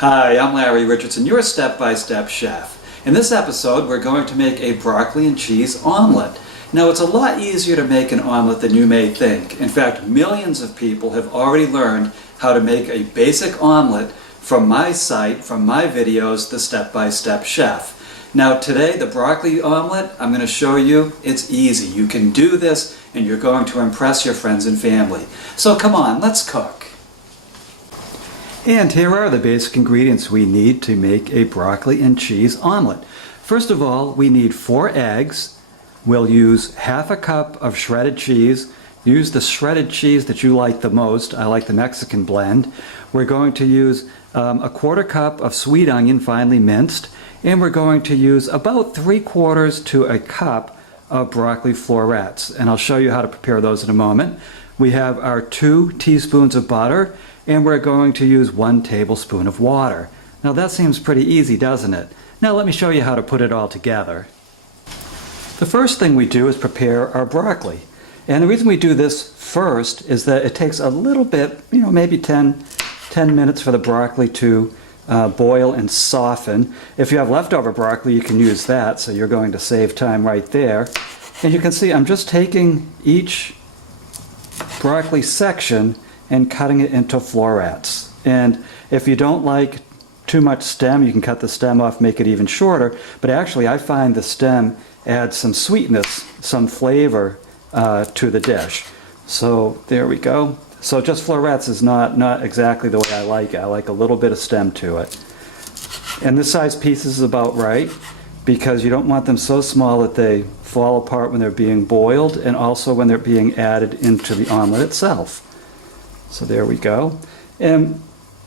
Hi, I'm Larry Richardson, your step-by-step chef. In this episode, we're going to make a broccoli and cheese omelet. Now, it's a lot easier to make an omelet than you may think. In fact, millions of people have already learned how to make a basic omelet from my site, from my videos, The Step-by-Step Chef. Now, today, the broccoli omelet, I'm going to show you, it's easy. You can do this, and you're going to impress your friends and family. So come on, let's cook. And here are the basic ingredients we need to make a broccoli and cheese omelet. First of all, we need 4 eggs. We'll use half a cup of shredded cheese. Use the shredded cheese that you like the most. I like the Mexican blend. We're going to use a 1/4 cup of sweet onion, finely minced. And we're going to use about 3/4 to a cup of broccoli florets. And I'll show you how to prepare those in a moment. We have our 2 teaspoons of butter. And we're going to use 1 tablespoon of water. Now that seems pretty easy, doesn't it? Now let me show you how to put it all together. The first thing we do is prepare our broccoli. And the reason we do this first is that it takes a little bit, maybe 10 minutes for the broccoli to boil and soften. If you have leftover broccoli, you can use that, so you're going to save time right there. And you can see I'm just taking each broccoli section and cutting it into florets. And if you don't like too much stem, you can cut the stem off, make it even shorter. But actually, I find the stem adds some sweetness, some flavor to the dish. So there we go. So just florets is not exactly the way I like it. I like a little bit of stem to it. And this size piece is about right, because you don't want them so small that they fall apart when they're being boiled, and also when they're being added into the omelet itself. So there we go. And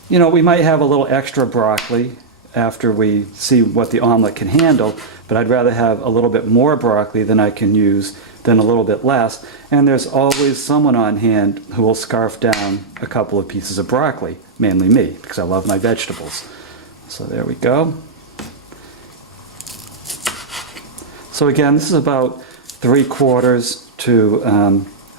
we might have a little extra broccoli after we see what the omelet can handle, but I'd rather have a little bit more broccoli than I can use than a little bit less. And there's always someone on hand who will scarf down a couple of pieces of broccoli, mainly me, because I love my vegetables. So there we go. So again, this is about 3/4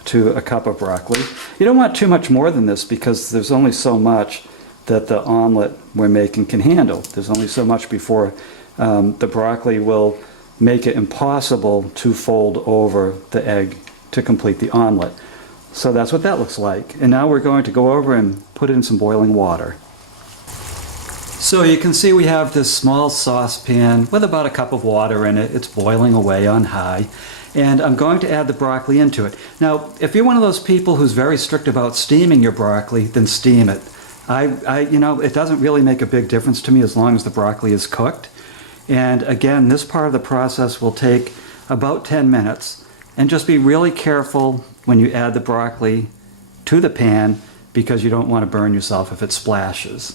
to a cup of broccoli. You don't want too much more than this, because there's only so much that the omelet we're making can handle. There's only so much before the broccoli will make it impossible to fold over the egg to complete the omelet. So that's what that looks like. And now we're going to go over and put it in some boiling water. So you can see we have this small saucepan with about a cup of water in it. It's boiling away on high. And I'm going to add the broccoli into it. Now, if you're one of those people who's very strict about steaming your broccoli, then steam it. It doesn't really make a big difference to me as long as the broccoli is cooked. And again, this part of the process will take about 10 minutes. And just be really careful when you add the broccoli to the pan, because you don't want to burn yourself if it splashes.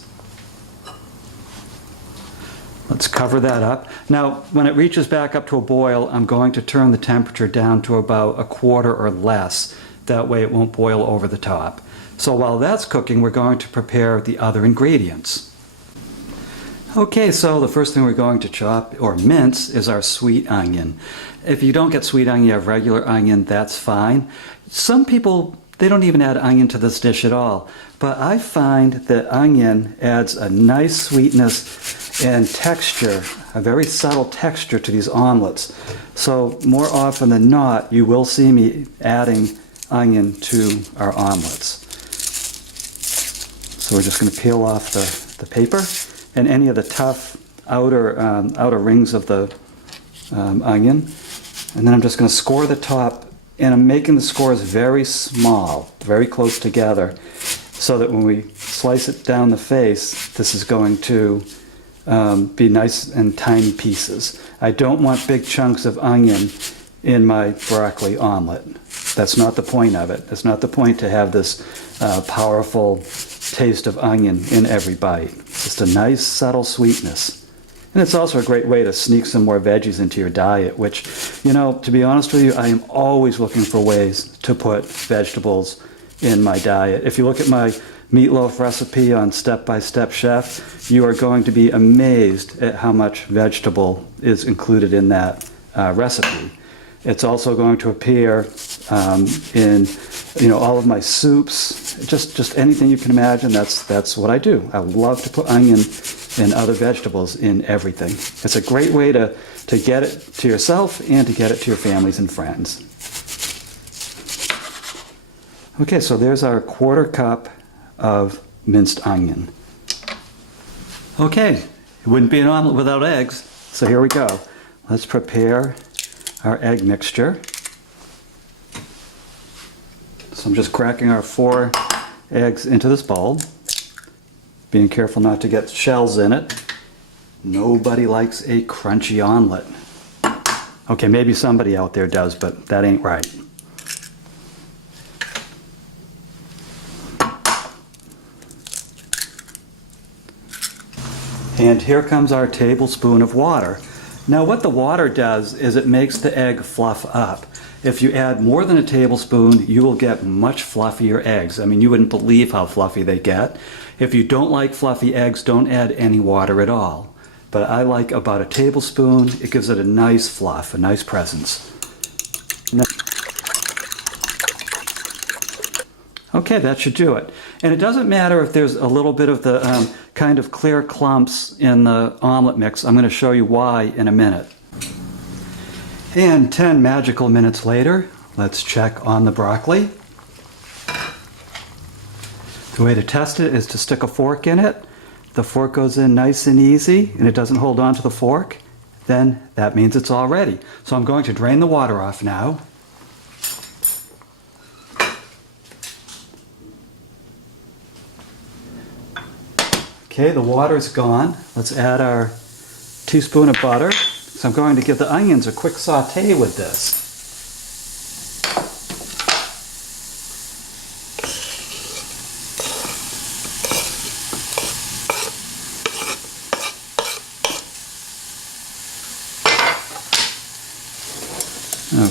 Let's cover that up. Now, when it reaches back up to a boil, I'm going to turn the temperature down to about 1/4 or less. That way it won't boil over the top. So while that's cooking, we're going to prepare the other ingredients. Okay, so the first thing we're going to chop or mince is our sweet onion. If you don't get sweet onion, you have regular onion, that's fine. Some people, they don't even add onion to this dish at all. But I find that onion adds a nice sweetness and texture, a very subtle texture to these omelets. So more often than not, you will see me adding onion to our omelets. So we're just going to peel off the paper and any of the tough outer rings of the onion. And then I'm just going to score the top, and I'm making the scores very small, very close together, so that when we slice it down the face, this is going to be nice and tiny pieces. I don't want big chunks of onion in my broccoli omelet. That's not the point of it. It's not the point to have this powerful taste of onion in every bite. Just a nice subtle sweetness. And it's also a great way to sneak some more veggies into your diet, which, to be honest with you, I am always looking for ways to put vegetables in my diet. If you look at my meatloaf recipe on Step-by-Step Chef, you are going to be amazed at how much vegetable is included in that recipe. It's also going to appear in all of my soups, just anything you can imagine. That's what I do. I love to put onion and other vegetables in everything. It's a great way to get it to yourself and to get it to your families and friends. Okay, so there's our 1/4 cup of minced onion. Okay, it wouldn't be an omelet without eggs, so here we go. Let's prepare our egg mixture. So I'm just cracking our 4 eggs into this bowl, being careful not to get shells in it. Nobody likes a crunchy omelet. Okay, maybe somebody out there does, but that ain't right. And here comes our tablespoon of water. Now what the water does is it makes the egg fluff up. If you add more than a tablespoon, you will get much fluffier eggs. I mean, you wouldn't believe how fluffy they get. If you don't like fluffy eggs, don't add any water at all. But I like about a tablespoon. It gives it a nice fluff, a nice presence. Okay, that should do it. And it doesn't matter if there's a little bit of the kind of clear clumps in the omelet mix. I'm going to show you why in a minute. And 10 magical minutes later, let's check on the broccoli. The way to test it is to stick a fork in it. The fork goes in nice and easy and it doesn't hold on to the fork. Then that means it's all ready. So I'm going to drain the water off now. Okay, the water's gone. Let's add our teaspoon of butter. So I'm going to give the onions a quick saute with this.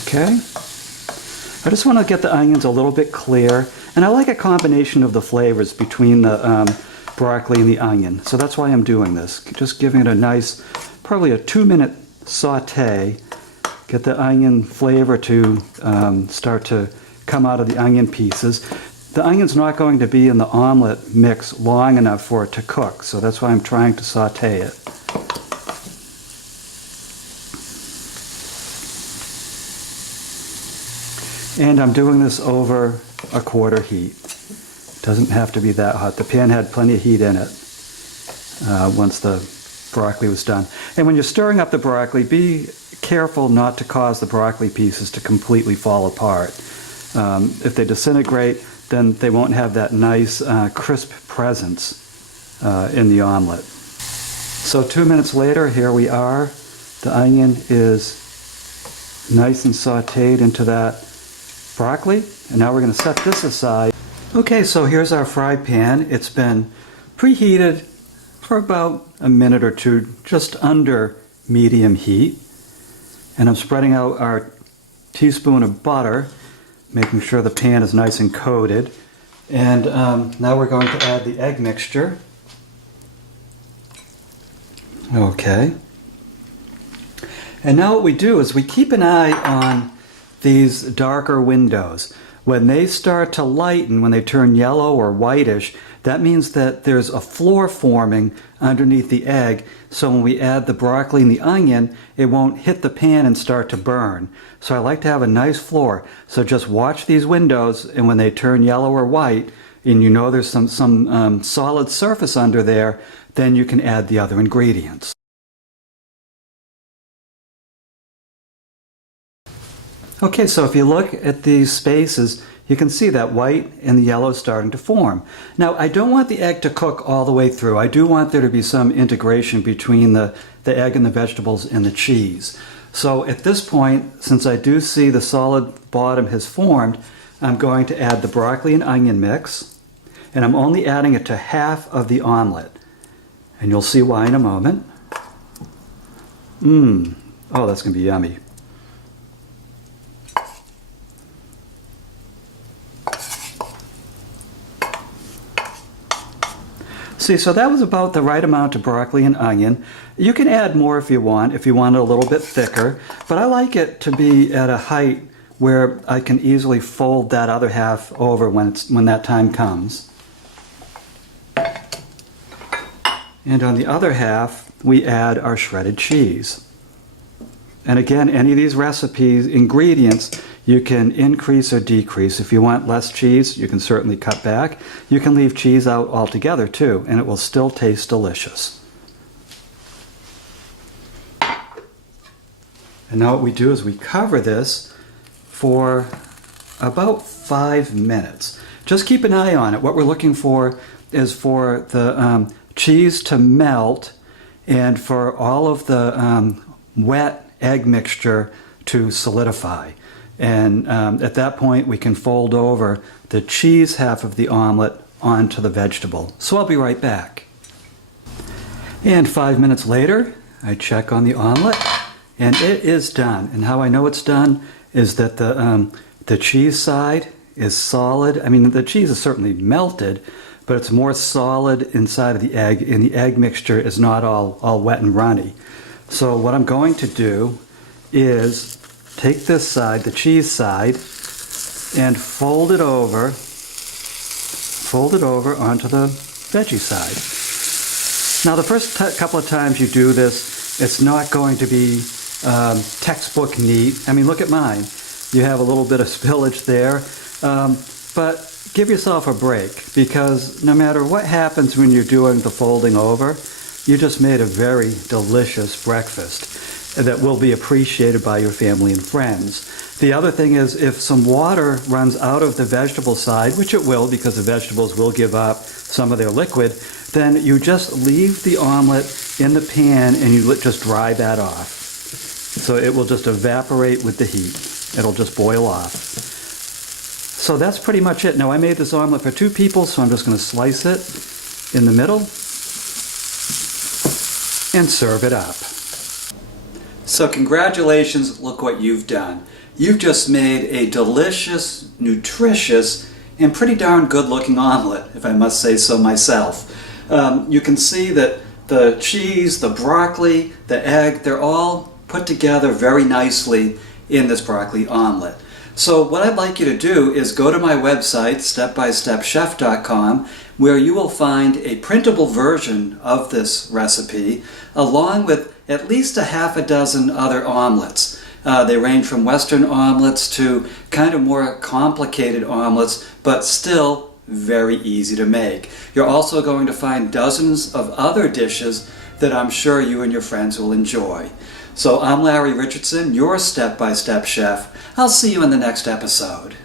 Okay. I just want to get the onions a little bit clear, and I like a combination of the flavors between the broccoli and the onion. So that's why I'm doing this. Just giving it a nice, probably a 2-minute saute. Get the onion flavor to start to come out of the onion pieces. The onion's not going to be in the omelet mix long enough for it to cook, so that's why I'm trying to saute it. And I'm doing this over a 1/4 heat. Doesn't have to be that hot. The pan had plenty of heat in it once the broccoli was done. And when you're stirring up the broccoli, be careful not to cause the broccoli pieces to completely fall apart. If they disintegrate, then they won't have that nice crisp presence in the omelet. So 2 minutes later, here we are. The onion is nice and sauteed into that broccoli. And now we're going to set this aside. Okay, so here's our fry pan. It's been preheated for about a minute or two, just under medium heat. And I'm spreading out our teaspoon of butter, making sure the pan is nice and coated. And now we're going to add the egg mixture. Okay. And now what we do is we keep an eye on these darker windows. When they start to lighten, when they turn yellow or whitish, that means that there's a floor forming underneath the egg. So when we add the broccoli and the onion, it won't hit the pan and start to burn. So I like to have a nice floor. So just watch these windows, and when they turn yellow or white, and you know there's some solid surface under there, then you can add the other ingredients. Okay, so if you look at these spaces, you can see that white and the yellow starting to form. Now, I don't want the egg to cook all the way through. I do want there to be some integration between the egg and the vegetables and the cheese. So at this point, since I do see the solid bottom has formed, I'm going to add the broccoli and onion mix, and I'm only adding it to half of the omelet. And you'll see why in a moment. Oh, that's going to be yummy. See, so that was about the right amount of broccoli and onion. You can add more if you want it a little bit thicker, but I like it to be at a height where I can easily fold that other half over when that time comes. And on the other half, we add our shredded cheese. And again, any of these recipes, ingredients, you can increase or decrease. If you want less cheese, you can certainly cut back. You can leave cheese out altogether too, and it will still taste delicious. And now what we do is we cover this for about 5 minutes. Just keep an eye on it. What we're looking for is for the cheese to melt and for all of the wet egg mixture to solidify. And at that point we can fold over the cheese half of the omelet onto the vegetable. So I'll be right back. And 5 minutes later, I check on the omelet and it is done. And how I know it's done is that the cheese side is solid. I mean, the cheese is certainly melted, but it's more solid inside of the egg, and the egg mixture is not all wet and runny. So what I'm going to do is take this side, the cheese side, and fold it over onto the veggie side. Now the first couple of times you do this, it's not going to be textbook neat. I mean, look at mine. You have a little bit of spillage there, but give yourself a break, because no matter what happens when you're doing the folding over, you just made a very delicious breakfast that will be appreciated by your family and friends. The other thing is, if some water runs out of the vegetable side, which it will because the vegetables will give up some of their liquid, then you just leave the omelet in the pan and you just dry that off. So it will just evaporate with the heat. It'll just boil off. So that's pretty much it. Now I made this omelet for 2 people, so I'm just going to slice it in the middle and serve it up. So congratulations, look what you've done. You've just made a delicious, nutritious, and pretty darn good looking omelet, if I must say so myself. You can see that the cheese, the broccoli, the egg, they're all put together very nicely in this broccoli omelet. So what I'd like you to do is go to my website, stepbystepchef.com, where you will find a printable version of this recipe, along with at least a half a dozen other omelets. They range from Western omelets to kind of more complicated omelets, but still very easy to make. You're also going to find dozens of other dishes that I'm sure you and your friends will enjoy. So I'm Larry Richardson, your Step by Step Chef. I'll see you in the next episode.